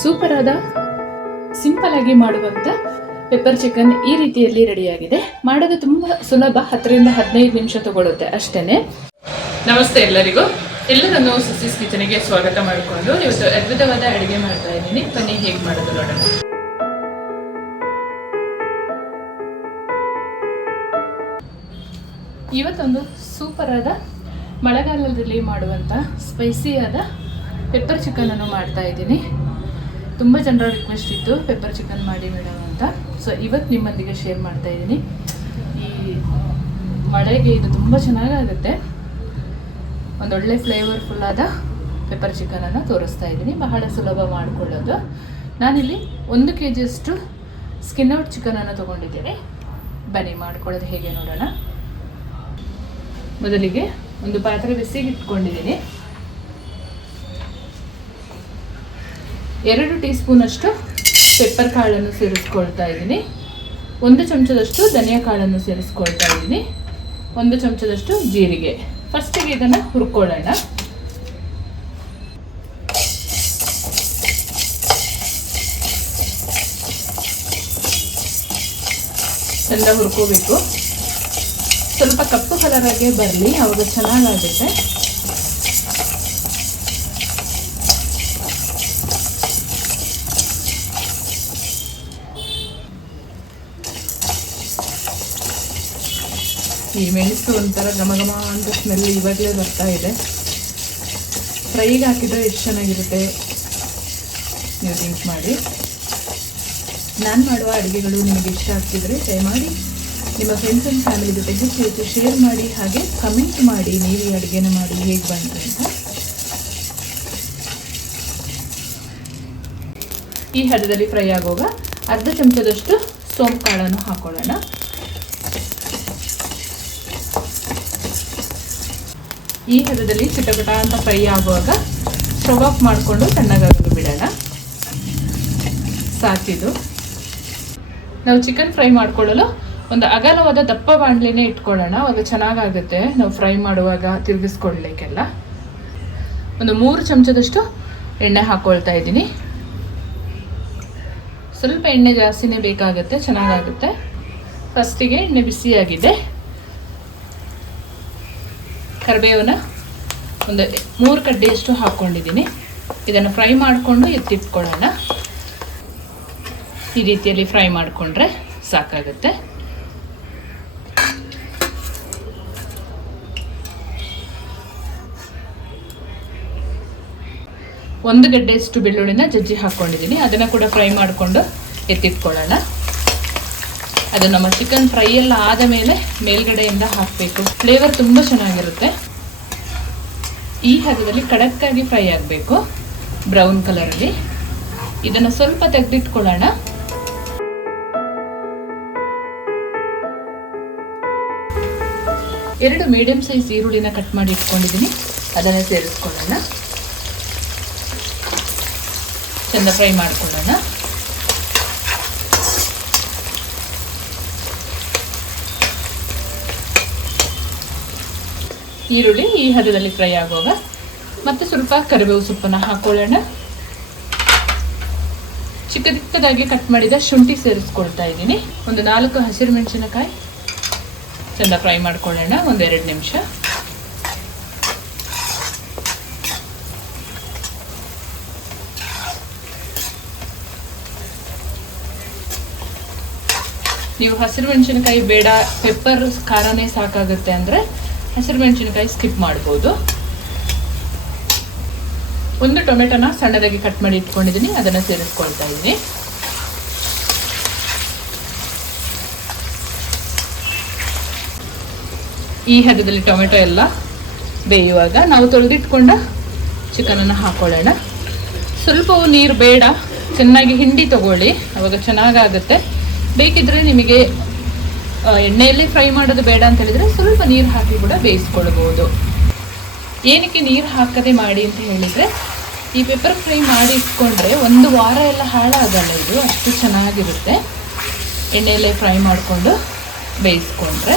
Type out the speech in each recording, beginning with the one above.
Super ಆದ simple ಆಗಿ ಮಾಡುವಂಥ ಪೆಪ್ಪರ್ ಚಿಕನ್ ಈ ರೀತಿಯಲ್ಲಿ ರೆಡಿಯಾಗಿದೆ. ಮಾಡೋದು ತುಂಬ ಸುಲಭ, 10 ರಿಂದ 15 ನಿಮಿಷ ತಗೊಳ್ಳುತ್ತೆ ಅಷ್ಟೇ. ನಮಸ್ತೆ ಎಲ್ಲರಿಗೂ, ಎಲ್ಲರನ್ನು ಸಿಸ್ಟರ್ಸ್ ಕಿಚನ್ಗೆ ಸ್ವಾಗತ ಮಾಡಿಕೊಂಡು ಇವತ್ತು ಅದ್ಭುತವಾದ ಅಡುಗೆ ಮಾಡ್ತಾ ಇದ್ದೀನಿ. ಬನ್ನಿ ಹೇಗೆ ಮಾಡೋದು ನೋಡೋಣ. ಇವತ್ತೊಂದು ಸೂಪರ್ ಆದ ಮಳೆಗಾಲದಲ್ಲಿ ಮಾಡುವಂಥ ಸ್ಪೈಸಿಯಾದ ಪೆಪ್ಪರ್ ಚಿಕನನ್ನು ಮಾಡ್ತಾ ಇದ್ದೀನಿ. ತುಂಬ ಜನರ ರಿಕ್ವೆಸ್ಟ್ ಇತ್ತು ಪೆಪ್ಪರ್ ಚಿಕನ್ ಮಾಡಿ ಮೇಡಮ್ ಅಂತ. ಸೊ ಇವತ್ತು ನಿಮ್ಮೊಂದಿಗೆ ಶೇರ್ ಮಾಡ್ತಾ ಇದ್ದೀನಿ. ಈ ಮಳೆಗೆ ಇದು ತುಂಬ ಚೆನ್ನಾಗಾಗುತ್ತೆ. ಒಂದೊಳ್ಳೆ ಫ್ಲೇವರ್ಫುಲ್ಲಾದ ಪೆಪ್ಪರ್ ಚಿಕನನ್ನು ತೋರಿಸ್ತಾ ಇದ್ದೀನಿ. ಬಹಳ ಸುಲಭ ಮಾಡಿಕೊಳ್ಳೋದು. ನಾನಿಲ್ಲಿ 1 kg ಸ್ಕಿನ್ ಔಟ್ ಚಿಕನನ್ನು ತೊಗೊಂಡಿದ್ದೀನಿ. ಬನ್ನಿ ಮಾಡ್ಕೊಳ್ಳೋದು ಹೇಗೆ ನೋಡೋಣ. ಮೊದಲಿಗೆ ಒಂದು ಪಾತ್ರೆ ಬಿಸಿಗೆ ಇಟ್ಕೊಂಡಿದ್ದೀನಿ. 2 ಟೀ ಸ್ಪೂನಷ್ಟು ಪೆಪ್ಪರ್ ಕಾಳನ್ನು ಸೇರಿಸ್ಕೊಳ್ತಾ ಇದ್ದೀನಿ. 1 ಚಮಚದಷ್ಟು ಧನಿಯಾ ಕಾಳನ್ನು ಸೇರಿಸ್ಕೊಳ್ತಾ ಇದ್ದೀನಿ. 1 ಚಮಚದಷ್ಟು ಜೀರಿಗೆ. ಫಸ್ಟಿಗೆ ಇದನ್ನು ಹುರ್ಕೊಳ್ಳೋಣ. ಚೆಂದ ಹುರ್ಕೋಬೇಕು. ಸ್ವಲ್ಪ ಕಪ್ಪು ಕಲರಾಗೆ ಬರಲಿ, ಅವಾಗ ಚೆನ್ನಾಗಾಗುತ್ತೆ. ಈ ಮೆಣಸು ಒಂಥರ ಘಮ ಘಮ ಅಂತ ಸ್ಮೆಲ್ ಇವಾಗಲೇ ಬರ್ತಾ ಇದೆ. ಫ್ರೈಗೆ ಹಾಕಿದರೆ ಎಷ್ಟು ಚೆನ್ನಾಗಿರುತ್ತೆ ನೀವು ಥಿಂಕ್ ಮಾಡಿ. ನಾನು ಮಾಡುವ ಅಡುಗೆಗಳು ನಿಮಗೆ ಇಷ್ಟ ಆಗ್ತಿದ್ರೆ ದಯಮಾಡಿ ನಿಮ್ಮ ಫ್ರೆಂಡ್ಸ್ ಆ್ಯಂಡ್ ಫ್ಯಾಮಿಲಿ ಜೊತೆ ಹೆಚ್ಚು ಶೇರ್ ಮಾಡಿ, ಹಾಗೆ ಕಮೆಂಟ್ ಮಾಡಿ ನೀವು ಈ ಅಡುಗೆನ ಮಾಡಿ ಹೇಗೆ ಬಂತು ಅಂತ. ಈ ಹದದಲ್ಲಿ ಫ್ರೈ ಆಗುವಾಗ ಅರ್ಧ ಚಮಚದಷ್ಟು ಸೋಂಪು ಕಾಳನ್ನು ಹಾಕೊಳ್ಳೋಣ. ಈ ಹದದಲ್ಲಿ ಚಿಟಪಟ ಅಂತ ಫ್ರೈ ಆಗುವಾಗ ಸ್ಟವ್ ಆಫ್ ಮಾಡಿಕೊಂಡು ತಣ್ಣಗಾಗಲು ಬಿಡೋಣ. ಸಾಕಿದು. ನಾವು ಚಿಕನ್ ಫ್ರೈ ಮಾಡ್ಕೊಳ್ಳಲು ಒಂದು ಅಗಲವಾದ ದಪ್ಪ ಬಾಣಲೆನೇ ಇಟ್ಕೊಳ್ಳೋಣ. ಅವಾಗ ಚೆನ್ನಾಗಾಗುತ್ತೆ ನಾವು ಫ್ರೈ ಮಾಡುವಾಗ ತಿರುಗಿಸ್ಕೊಳ್ಲಿಕ್ಕೆಲ್ಲ. ಒಂದು 3 ಚಮಚದಷ್ಟು ಎಣ್ಣೆ ಹಾಕ್ಕೊಳ್ತಾ ಇದ್ದೀನಿ. ಸ್ವಲ್ಪ ಎಣ್ಣೆ ಜಾಸ್ತಿನೇ ಬೇಕಾಗುತ್ತೆ, ಚೆನ್ನಾಗಾಗುತ್ತೆ. ಫಸ್ಟಿಗೆ ಎಣ್ಣೆ ಬಿಸಿಯಾಗಿದೆ. ಕರಿಬೇವನ್ನ ಒಂದು 3 ಕಡ್ಡಿಯಷ್ಟು ಹಾಕ್ಕೊಂಡಿದ್ದೀನಿ. ಇದನ್ನು ಫ್ರೈ ಮಾಡಿಕೊಂಡು ಎತ್ತಿಟ್ಕೊಳ್ಳೋಣ. ಈ ರೀತಿಯಲ್ಲಿ ಫ್ರೈ ಮಾಡಿಕೊಂಡ್ರೆ ಸಾಕಾಗುತ್ತೆ. ಒಂದು ಗಡ್ಡೆಯಷ್ಟು ಬೆಳ್ಳುಳ್ಳಿನ ಜಜ್ಜಿ ಹಾಕ್ಕೊಂಡಿದ್ದೀನಿ. ಅದನ್ನು ಕೂಡ ಫ್ರೈ ಮಾಡಿಕೊಂಡು ಎತ್ತಿಟ್ಕೊಳ್ಳೋಣ. ಅದು ನಮ್ಮ ಚಿಕನ್ ಫ್ರೈ ಎಲ್ಲ ಆದ ಮೇಲೆ ಮೇಲ್ಗಡೆಯಿಂದ ಹಾಕಬೇಕು. ಫ್ಲೇವರ್ ತುಂಬ ಚೆನ್ನಾಗಿರುತ್ತೆ. ಈ ಹದದಲ್ಲಿ ಕಡಕ್ಕಾಗಿ ಫ್ರೈ ಆಗಬೇಕು, ಬ್ರೌನ್ ಕಲರಲ್ಲಿ. ಇದನ್ನು ಸ್ವಲ್ಪ ತೆಗೆದಿಟ್ಕೊಳ್ಳೋಣ. ಎರಡು ಮೀಡಿಯಂ ಸೈಜ್ ಈರುಳ್ಳಿನ ಕಟ್ ಮಾಡಿ ಇಟ್ಕೊಂಡಿದ್ದೀನಿ. ಅದನ್ನು ಸೇರಿಸ್ಕೊಳ್ಳೋಣ. ಚೆಂದ ಫ್ರೈ ಮಾಡ್ಕೊಳ್ಳೋಣ. ಈರುಳ್ಳಿ ಈ ಹದದಲ್ಲಿ ಫ್ರೈ ಆಗುವಾಗ ಮತ್ತೆ ಸ್ವಲ್ಪ ಕರಿಬೇವು ಸೊಪ್ಪನ್ನು ಹಾಕೊಳ್ಳೋಣ. ಚಿಕ್ಕದಾಗಿ ಕಟ್ ಮಾಡಿದ ಶುಂಠಿ ಸೇರಿಸ್ಕೊಳ್ತಾ ಇದ್ದೀನಿ. ಒಂದು 4 ಹಸಿರು ಮೆಣಸಿನಕಾಯಿ ಚೆಂದ ಫ್ರೈ ಮಾಡ್ಕೊಳ್ಳೋಣ. 1-2 ನಿಮಿಷ. ನೀವು ಹಸಿರು ಮೆಣಸಿನಕಾಯಿ ಬೇಡ, ಪೆಪ್ಪರ್ ಖಾರನೇ ಸಾಕಾಗುತ್ತೆ ಅಂದರೆ ಹಸಿರು ಮೆಣಸಿನಕಾಯಿ ಸ್ಕಿಪ್ ಮಾಡ್ಬೋದು. 1 ಟೊಮೆಟೊನ ಸಣ್ಣದಾಗಿ ಕಟ್ ಮಾಡಿ ಇಟ್ಕೊಂಡಿದ್ದೀನಿ. ಅದನ್ನು ಸೇರಿಸ್ಕೊಳ್ತಾ ಇದ್ದೀನಿ. ಈ ಹದದಲ್ಲಿ ಟೊಮೆಟೊ ಎಲ್ಲ ಬೇಯುವಾಗ ನಾವು ತೊಳೆದಿಟ್ಕೊಂಡ ಚಿಕನನ್ನು ಹಾಕೊಳ್ಳೋಣ. ಸ್ವಲ್ಪವೂ ನೀರು ಬೇಡ, ಚೆನ್ನಾಗಿ ಹಿಂಡಿ ತಗೊಳ್ಳಿ, ಅವಾಗ ಚೆನ್ನಾಗಾಗುತ್ತೆ. ಬೇಕಿದ್ರೆ ನಿಮಗೆ ಎಣ್ಣೆಯಲ್ಲಿ ಫ್ರೈ ಮಾಡೋದು ಬೇಡ ಅಂತ ಹೇಳಿದರೆ ಸ್ವಲ್ಪ ನೀರು ಹಾಕಿ ಕೂಡ ಬೇಯಿಸ್ಕೊಳ್ಬೋದು. ಏನಕ್ಕೆ ನೀರು ಹಾಕದೆ ಮಾಡಿ ಅಂತ ಹೇಳಿದರೆ, ಈ ಪೆಪ್ಪರ್ ಫ್ರೈ ಮಾಡಿ ಇಟ್ಕೊಂಡ್ರೆ 1 ವಾರ ಎಲ್ಲ ಹಾಳಾಗಲ್ಲ. ಇದು ಅಷ್ಟು ಚೆನ್ನಾಗಿರುತ್ತೆ ಎಣ್ಣೆಯಲ್ಲೇ ಫ್ರೈ ಮಾಡಿಕೊಂಡು ಬೇಯಿಸ್ಕೊಂಡ್ರೆ.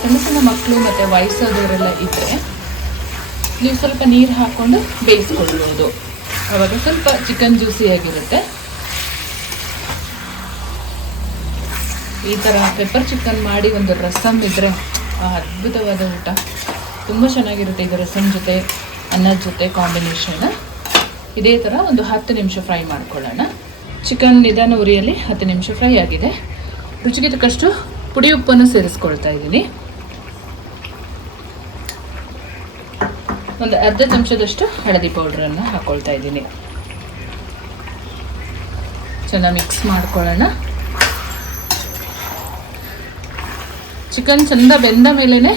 ಸಣ್ಣ ಸಣ್ಣ ಮಕ್ಕಳು ಮತ್ತು ವಯಸ್ಸಾದವರೆಲ್ಲ ಇದ್ದರೆ ನೀವು ಸ್ವಲ್ಪ ನೀರು ಹಾಕ್ಕೊಂಡು ಬೇಯಿಸ್ಕೊಳ್ಬೋದು. ಆವಾಗ ಸ್ವಲ್ಪ ಚಿಕನ್ ಜ್ಯೂಸಿಯಾಗಿರುತ್ತೆ. ಈ ಥರ ಪೆಪ್ಪರ್ ಚಿಕನ್ ಮಾಡಿ ಒಂದು ರಸಮ್ ಇದ್ದರೆ ಅದ್ಭುತವಾದ ಊಟ, ತುಂಬ ಚೆನ್ನಾಗಿರುತ್ತೆ. ಇದು ರಸಮ್ ಜೊತೆ ಅನ್ನದ ಜೊತೆ ಕಾಂಬಿನೇಷನ್. ಇದೇ ಥರ ಒಂದು 10 ನಿಮಿಷ ಫ್ರೈ ಮಾಡ್ಕೊಳ್ಳೋಣ. ಚಿಕನ್ ನಿಧಾನ ಉರಿಯಲ್ಲಿ 10 ನಿಮಿಷ ಫ್ರೈ ಆಗಿದೆ. ರುಚಿಗೆ ತಕ್ಕಷ್ಟು ಪುಡಿ ಉಪ್ಪನ್ನು ಸೇರಿಸ್ಕೊಳ್ತಾ ಇದ್ದೀನಿ. ಒಂದು ಅರ್ಧ ಚಮಚದಷ್ಟು ಹಳದಿ ಪೌಡ್ರನ್ನು ಹಾಕ್ಕೊಳ್ತಾ ಇದ್ದೀನಿ. ಚೆನ್ನಾಗಿ ಮಿಕ್ಸ್ ಮಾಡ್ಕೊಳ್ಳೋಣ. ಚಿಕನ್ ಚೆಂದ ಬೆಂದ ಮೇಲೇ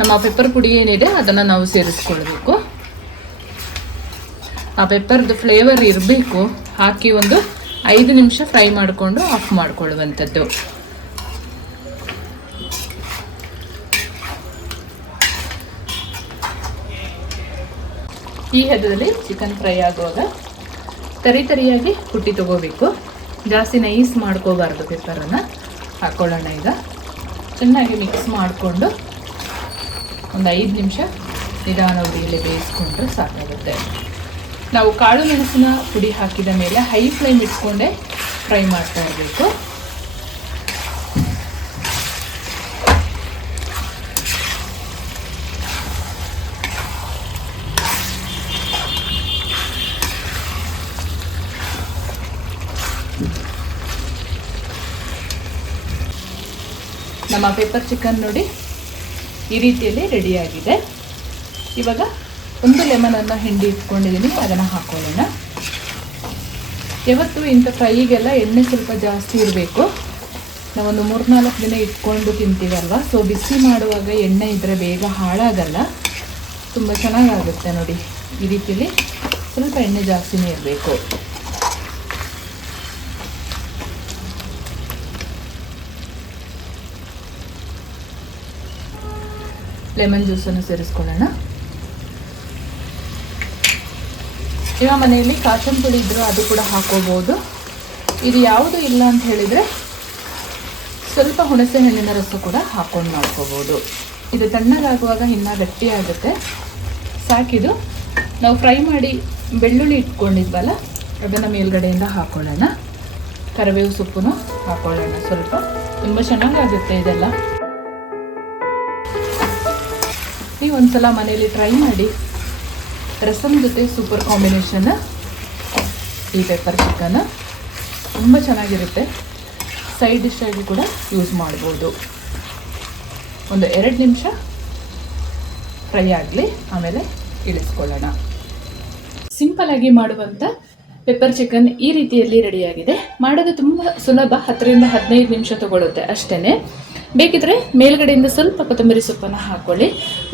ನಮ್ಮ ಪೆಪ್ಪರ್ ಪುಡಿ ಏನಿದೆ ಅದನ್ನು ನಾವು ಸೇರಿಸ್ಕೊಳ್ಬೇಕು. ಆ ಪೆಪ್ಪರ್ದು ಫ್ಲೇವರ್ ಇರಬೇಕು. ಹಾಕಿ ಒಂದು 5 ನಿಮಿಷ ಫ್ರೈ ಮಾಡಿಕೊಂಡು ಆಫ್ ಮಾಡಿಕೊಳ್ಳುವಂಥದ್ದು. ಈ ಹದದಲ್ಲಿ ಚಿಕನ್ ಫ್ರೈ ಆಗುವಾಗ ತರಿಯಾಗಿ ಕುಟ್ಟಿ ತಗೋಬೇಕು. ಜಾಸ್ತಿ ನೈಸ್ ಮಾಡ್ಕೋಬಾರ್ದು. ಪೆಪ್ಪರನ್ನು ಹಾಕ್ಕೊಳ್ಳೋಣ. ಈಗ ಚೆನ್ನಾಗಿ ಮಿಕ್ಸ್ ಮಾಡಿಕೊಂಡು ಒಂದು 5 ನಿಮಿಷ ನಿಧಾನ ಉರಿಯಲ್ಲಿ ಬೇಯಿಸ್ಕೊಂಡ್ರೆ ಸಾಕಾಗುತ್ತೆ. ನಾವು ಕಾಳು ಮೆಣಸಿನ ಪುಡಿ ಹಾಕಿದ ಮೇಲೆ ಹೈ ಫ್ಲೇಮ್ ಇಟ್ಕೊಂಡೇ ಫ್ರೈ ಮಾಡ್ತಾ ಇರಬೇಕು. ನಮ್ಮ ಪೆಪ್ಪರ್ ಚಿಕನ್ ನೋಡಿ ಈ ರೀತಿಯಲ್ಲಿ ರೆಡಿಯಾಗಿದೆ. ಇವಾಗ ಒಂದು ಲೆಮನನ್ನು ಹಿಂಡಿ ಇಟ್ಕೊಂಡಿದ್ದೀನಿ, ಅದನ್ನು ಹಾಕೊಳ್ಳೋಣ. ಯಾವತ್ತು ಇಂಥ ಫ್ರೈಗೆಲ್ಲ ಎಣ್ಣೆ ಸ್ವಲ್ಪ ಜಾಸ್ತಿ ಇರಬೇಕು. ನಾವೊಂದು 3-4 ದಿನ ಇಟ್ಕೊಂಡು ತಿಂತೀವಲ್ವ, ಸೊ ಬಿಸಿ ಮಾಡುವಾಗ ಎಣ್ಣೆ ಇದ್ದರೆ ಬೇಗ ಹಾಳಾಗಲ್ಲ, ತುಂಬ ಚೆನ್ನಾಗಾಗುತ್ತೆ. ನೋಡಿ ಈ ರೀತಿಯಲ್ಲಿ ಸ್ವಲ್ಪ ಎಣ್ಣೆ ಜಾಸ್ತಿನೇ ಇರಬೇಕು. ಲೆಮನ್ ಜ್ಯೂಸನ್ನು ಸೇರಿಸ್ಕೊಳ್ಳೋಣ. ಇವಾಗ ಮನೆಯಲ್ಲಿ ಕಾಚನ್ ಪುಡಿ ಇದ್ದರೂ ಅದು ಕೂಡ ಹಾಕೋಬೋದು. ಇದು ಯಾವುದು ಇಲ್ಲ ಅಂತ ಹೇಳಿದರೆ ಸ್ವಲ್ಪ ಹುಣಸೆ ಹಣ್ಣಿನ ರಸ ಕೂಡ ಹಾಕ್ಕೊಂಡು ಮಾಡ್ಕೋಬೋದು. ಇದು ತಣ್ಣಗಾಗುವಾಗ ಇನ್ನೂ ಗಟ್ಟಿಯಾಗುತ್ತೆ. ಸಾಕಿದು ನಾವು ಫ್ರೈ ಮಾಡಿ ಬೆಳ್ಳುಳ್ಳಿ ಇಟ್ಕೊಂಡಿದ್ವಲ್ಲ ಅದನ್ನು ಮೇಲ್ಗಡೆಯಿಂದ ಹಾಕ್ಕೊಳ್ಳೋಣ. ಕರಿಬೇವು ಸೊಪ್ಪನ್ನು ಹಾಕ್ಕೊಳ್ಳೋಣ ಸ್ವಲ್ಪ. ತುಂಬ ಚೆನ್ನಾಗಾಗುತ್ತೆ ಇದೆಲ್ಲ. ನೀವು ಒಂದ್ಸಲ ಮನೆಯಲ್ಲಿ ಟ್ರೈ ಮಾಡಿ. ರಸಮ್ ಜೊತೆ ಸೂಪರ್ ಕಾಂಬಿನೇಷನ್ ಈ ಪೆಪ್ಪರ್ ಚಿಕನ್ ತುಂಬ ಚೆನ್ನಾಗಿರುತ್ತೆ. ಸೈಡ್ ಡಿಶ್ ಆಗಿ ಕೂಡ ಯೂಸ್ ಮಾಡ್ಬೋದು. ಒಂದು 2 ನಿಮಿಷ ಫ್ರೈ ಆಗಲಿ, ಆಮೇಲೆ ಇಳಿಸ್ಕೊಳ್ಳೋಣ. ಸಿಂಪಲ್ ಆಗಿ ಮಾಡುವಂಥ ಪೆಪ್ಪರ್ ಚಿಕನ್ ಈ ರೀತಿಯಲ್ಲಿ ರೆಡಿಯಾಗಿದೆ. ಮಾಡೋದು ತುಂಬ ಸುಲಭ. 10ರಿಂದ 15 ನಿಮಿಷ ತಗೊಳ್ಳುತ್ತೆ ಅಷ್ಟೇ. ಬೇಕಿದ್ರೆ ಮೇಲ್ಗಡೆಯಿಂದ ಸ್ವಲ್ಪ ಕೊತ್ತಂಬರಿ ಸೊಪ್ಪನ್ನು ಹಾಕ್ಕೊಳ್ಳಿ.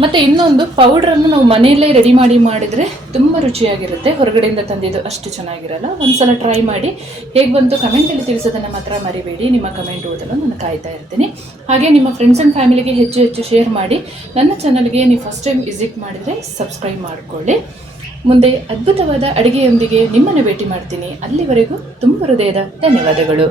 ಮತ್ತು ಇನ್ನೊಂದು ಪೌಡ್ರನ್ನು ನಾವು ಮನೆಯಲ್ಲೇ ರೆಡಿ ಮಾಡಿದರೆ ತುಂಬ ರುಚಿಯಾಗಿರುತ್ತೆ. ಹೊರಗಡೆಯಿಂದ ತಂದಿದ್ದು ಅಷ್ಟು ಚೆನ್ನಾಗಿರಲ್ಲ. ಒಂದ್ಸಲ ಟ್ರೈ ಮಾಡಿ. ಹೇಗೆ ಬಂತು ಕಮೆಂಟಲ್ಲಿ ತಿಳಿಸೋದನ್ನು ಮಾತ್ರ ಮರಿಬೇಡಿ. ನಿಮ್ಮ ಕಮೆಂಟ್ ಓದಲು ನಾನು ಕಾಯ್ತಾ ಇರ್ತೀನಿ. ಹಾಗೆ ನಿಮ್ಮ ಫ್ರೆಂಡ್ಸ್ ಆ್ಯಂಡ್ ಫ್ಯಾಮಿಲಿಗೆ ಹೆಚ್ಚು ಶೇರ್ ಮಾಡಿ. ನನ್ನ ಚಾನಲ್ಗೆ ನೀವು ಫಸ್ಟ್ ಟೈಮ್ ವಿಸಿಟ್ ಮಾಡಿದರೆ ಸಬ್ಸ್ಕ್ರೈಬ್ ಮಾಡಿಕೊಳ್ಳಿ. ಮುಂದೆ ಅದ್ಭುತವಾದ ಅಡುಗೆಯೊಂದಿಗೆ ನಿಮ್ಮನ್ನು ಭೇಟಿ ಮಾಡ್ತೀನಿ. ಅಲ್ಲಿವರೆಗೂ ತುಂಬ ಹೃದಯದ ಧನ್ಯವಾದಗಳು.